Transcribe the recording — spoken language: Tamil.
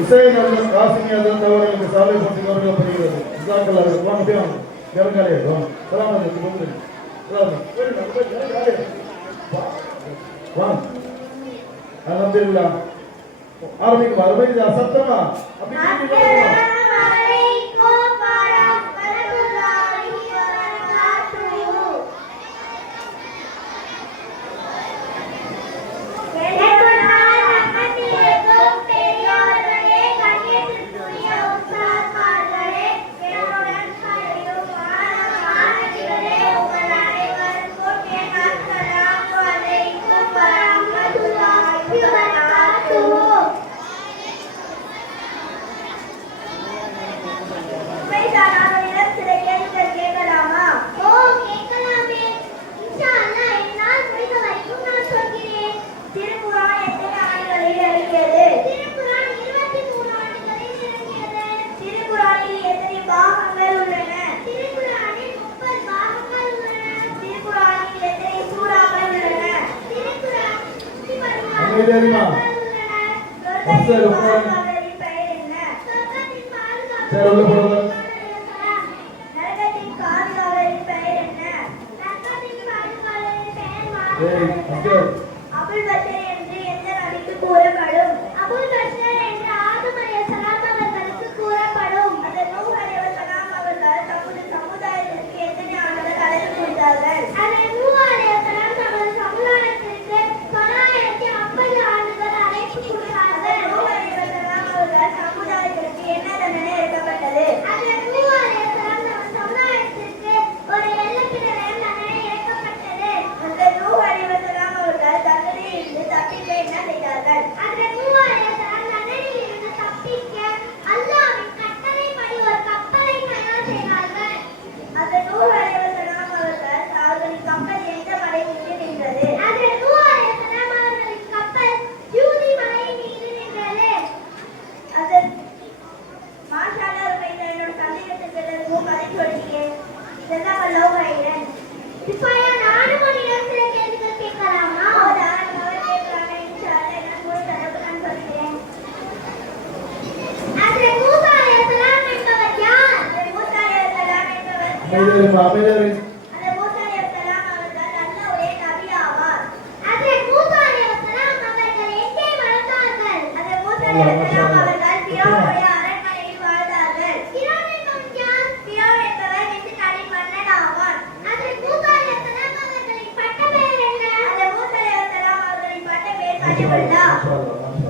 இசைகளுடன் காசினி அதன் தவறுகளுக்கு அலமதுல்லா ஆரம்பிக்கும். அருமை சத்தமா அப்படி கையில இருக்கா சரி என்று எந்த நபிக்கு கூறப்படும் அபுல் பஷர் என்று அவர்கள் தம்முடைய சமுதாயத்திற்கு எத்தனை கலந்து கொடுத்தார்கள் அமைதலுக்கு அமைதலின் Thank you.